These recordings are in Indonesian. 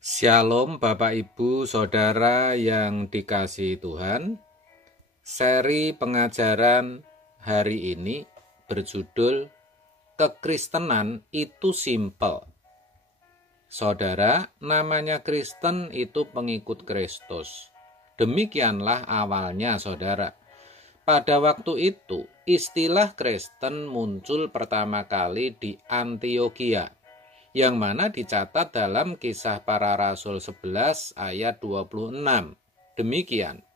Shalom Bapak Ibu Saudara yang dikasihi Tuhan. Seri pengajaran hari ini berjudul Kekristenan itu Simpel. Saudara, namanya Kristen itu pengikut Kristus. Demikianlah awalnya, saudara. Pada waktu itu, istilah Kristen muncul pertama kali di Antiokhia, yang mana dicatat dalam Kisah Para Rasul 11 ayat 26. Demikian,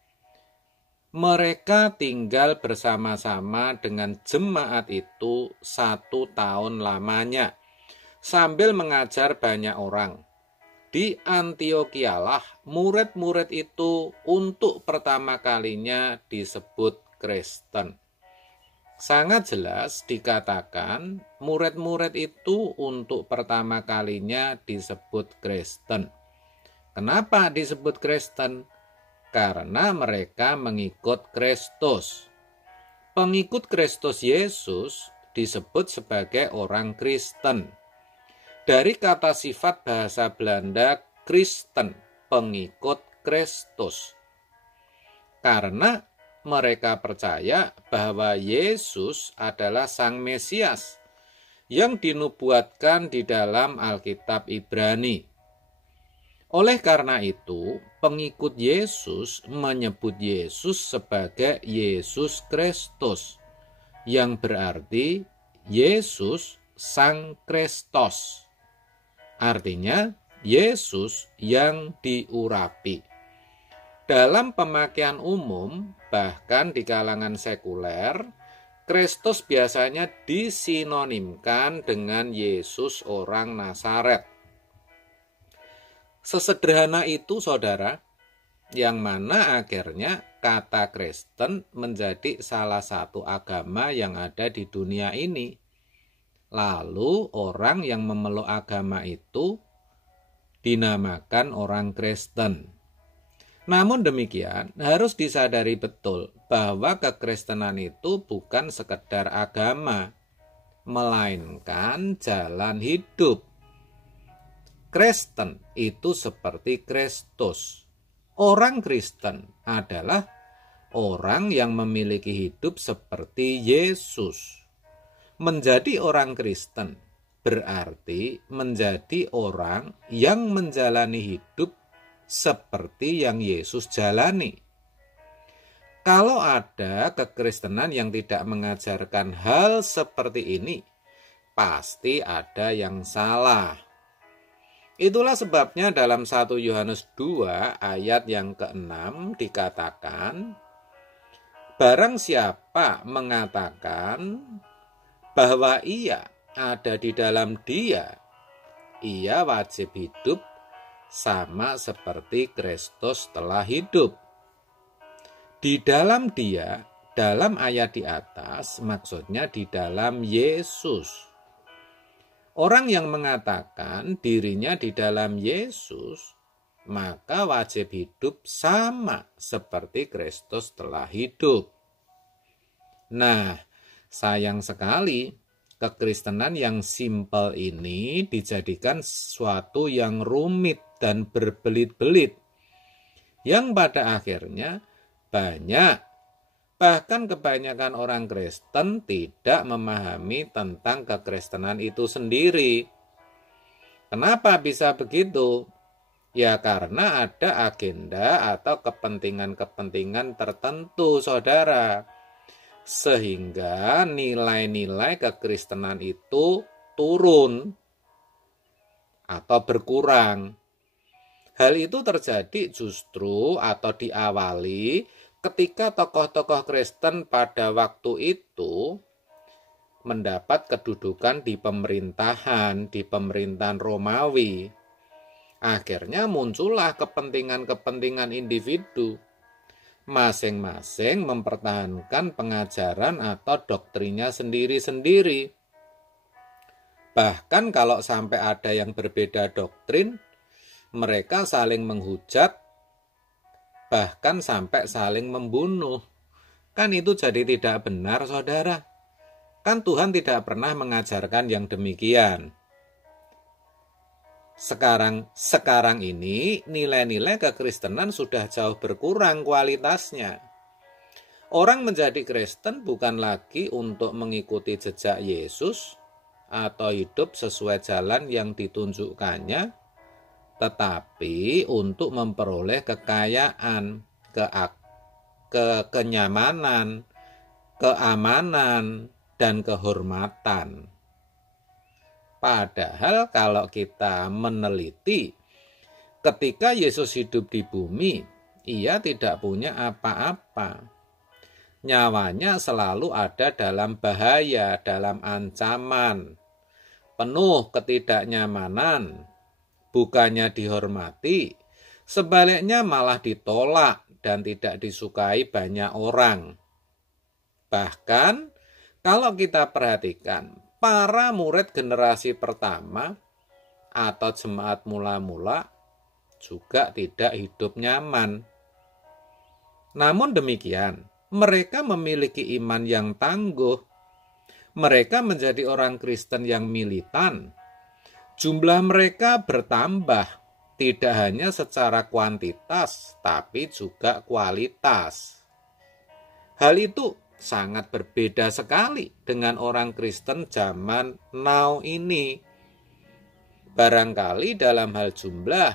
mereka tinggal bersama-sama dengan jemaat itu 1 tahun lamanya, sambil mengajar banyak orang. Di Antiokhia-lah murid-murid itu untuk pertama kalinya disebut Kristen. Sangat jelas dikatakan murid-murid itu untuk pertama kalinya disebut Kristen. Kenapa disebut Kristen? Karena mereka mengikut Kristus. Pengikut Kristus Yesus disebut sebagai orang Kristen. Dari kata sifat bahasa Belanda Kristen, pengikut Kristus. Karena mereka percaya bahwa Yesus adalah Sang Mesias yang dinubuatkan di dalam Alkitab Ibrani. Oleh karena itu, pengikut Yesus menyebut Yesus sebagai Yesus Kristus, yang berarti Yesus Sang Kristos. Artinya, Yesus yang diurapi. Dalam pemakaian umum, bahkan di kalangan sekuler, Kristus biasanya disinonimkan dengan Yesus orang Nazaret. Sesederhana itu, saudara, yang mana akhirnya kata Kristen menjadi salah satu agama yang ada di dunia ini. Lalu orang yang memeluk agama itu dinamakan orang Kristen. Namun demikian, harus disadari betul bahwa kekristenan itu bukan sekedar agama, melainkan jalan hidup. Kristen itu seperti Kristus. Orang Kristen adalah orang yang memiliki hidup seperti Yesus. Menjadi orang Kristen berarti menjadi orang yang menjalani hidup seperti yang Yesus jalani. Kalau ada kekristenan yang tidak mengajarkan hal seperti ini, pasti ada yang salah. Itulah sebabnya dalam 1 Yohanes 2 ayat yang ke-6 dikatakan, barang siapa mengatakan bahwa ia ada di dalam Dia, ia wajib hidup sama seperti Kristus telah hidup. Di dalam Dia, dalam ayat di atas, maksudnya di dalam Yesus. Orang yang mengatakan dirinya di dalam Yesus, maka wajib hidup sama seperti Kristus telah hidup. Nah, sayang sekali, kekristenan yang simpel ini dijadikan sesuatu yang rumit dan berbelit-belit, yang pada akhirnya banyak, bahkan kebanyakan orang Kristen tidak memahami tentang kekristenan itu sendiri. Kenapa bisa begitu? Ya karena ada agenda atau kepentingan-kepentingan tertentu, saudara. Sehingga nilai-nilai kekristenan itu turun atau berkurang. Hal itu terjadi justru atau diawali ketika tokoh-tokoh Kristen pada waktu itu mendapat kedudukan di pemerintahan Romawi. Akhirnya muncullah kepentingan-kepentingan individu. Masing-masing mempertahankan pengajaran atau doktrinnya sendiri-sendiri. Bahkan kalau sampai ada yang berbeda doktrin, mereka saling menghujat, bahkan sampai saling membunuh. Kan itu jadi tidak benar, saudara. Kan Tuhan tidak pernah mengajarkan yang demikian. Sekarang ini nilai-nilai kekristenan sudah jauh berkurang kualitasnya. Orang menjadi Kristen bukan lagi untuk mengikuti jejak Yesus atau hidup sesuai jalan yang ditunjukkannya, tetapi untuk memperoleh kekayaan, kenyamanan, keamanan, dan kehormatan. Padahal kalau kita meneliti, ketika Yesus hidup di bumi, ia tidak punya apa-apa. Nyawanya selalu ada dalam bahaya, dalam ancaman, penuh ketidaknyamanan, bukannya dihormati, sebaliknya malah ditolak dan tidak disukai banyak orang. Bahkan kalau kita perhatikan, para murid generasi pertama atau jemaat mula-mula juga tidak hidup nyaman. Namun demikian, mereka memiliki iman yang tangguh. Mereka menjadi orang Kristen yang militan. Jumlah mereka bertambah, tidak hanya secara kuantitas, tapi juga kualitas. Hal itu sangat berbeda sekali dengan orang Kristen zaman now ini. Barangkali dalam hal jumlah,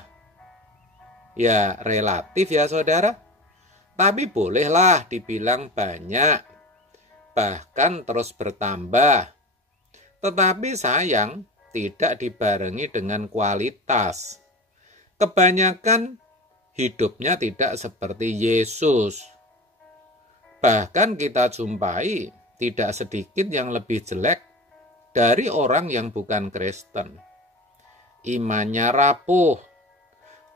ya relatif ya saudara, tapi bolehlah dibilang banyak, bahkan terus bertambah. Tetapi sayang, tidak dibarengi dengan kualitas. Kebanyakan hidupnya tidak seperti Yesus. Bahkan kita jumpai tidak sedikit yang lebih jelek dari orang yang bukan Kristen. Imannya rapuh,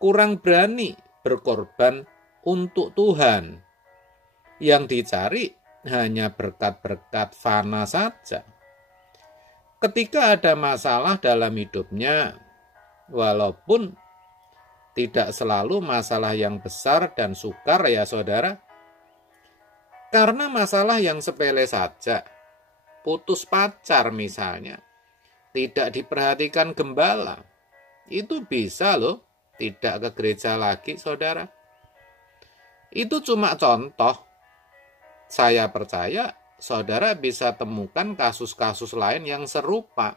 kurang berani berkorban untuk Tuhan. Yang dicari hanya berkat-berkat fana saja. Ketika ada masalah dalam hidupnya, walaupun tidak selalu masalah yang besar dan sukar ya saudara, karena masalah yang sepele saja, putus pacar misalnya, tidak diperhatikan gembala, itu bisa loh tidak ke gereja lagi saudara. Itu cuma contoh. Saya percaya saudara bisa temukan kasus-kasus lain yang serupa,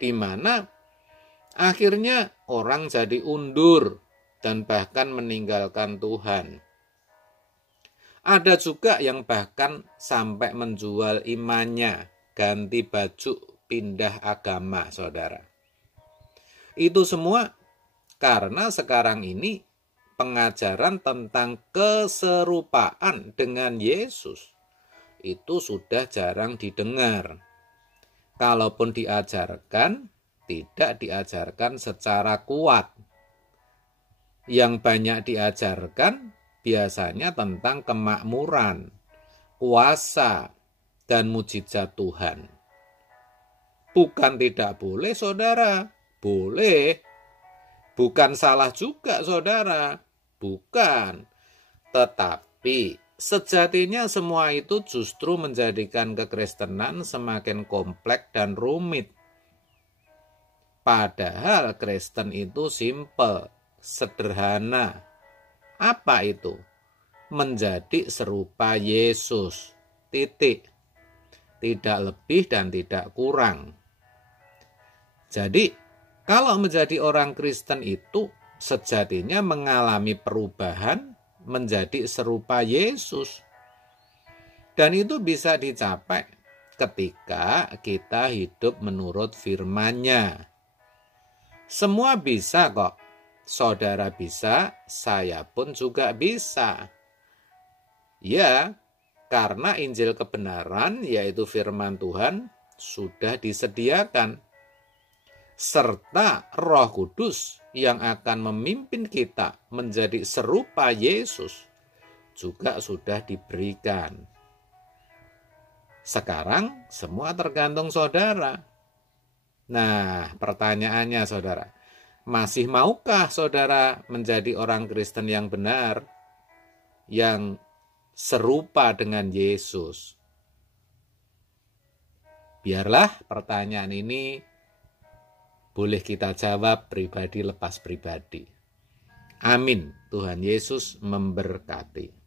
di mana akhirnya orang jadi undur dan bahkan meninggalkan Tuhan. Ada juga yang bahkan sampai menjual imannya, ganti baju, pindah agama, saudara. Itu semua karena sekarang ini pengajaran tentang keserupaan dengan Yesus itu sudah jarang didengar. Kalaupun diajarkan, tidak diajarkan secara kuat. Yang banyak diajarkan biasanya tentang kemakmuran, kuasa, dan mujizat Tuhan. Bukan tidak boleh, saudara. Boleh. Bukan salah juga, saudara. Bukan. Tetapi sejatinya semua itu justru menjadikan kekristenan semakin kompleks dan rumit. Padahal Kristen itu simple, sederhana. Apa itu? Menjadi serupa Yesus. Titik. Tidak lebih dan tidak kurang. Jadi, kalau menjadi orang Kristen itu sejatinya mengalami perubahan menjadi serupa Yesus. Dan itu bisa dicapai ketika kita hidup menurut firman-Nya. Semua bisa kok. Saudara bisa, saya pun juga bisa. Ya, karena Injil kebenaran, yaitu firman Tuhan, sudah disediakan. Serta Roh Kudus yang akan memimpin kita menjadi serupa Yesus juga sudah diberikan. Sekarang semua tergantung saudara. Nah, pertanyaannya saudara, masih maukah saudara menjadi orang Kristen yang benar, yang serupa dengan Yesus? Biarlah pertanyaan ini boleh kita jawab pribadi lepas pribadi. Amin. Tuhan Yesus memberkati.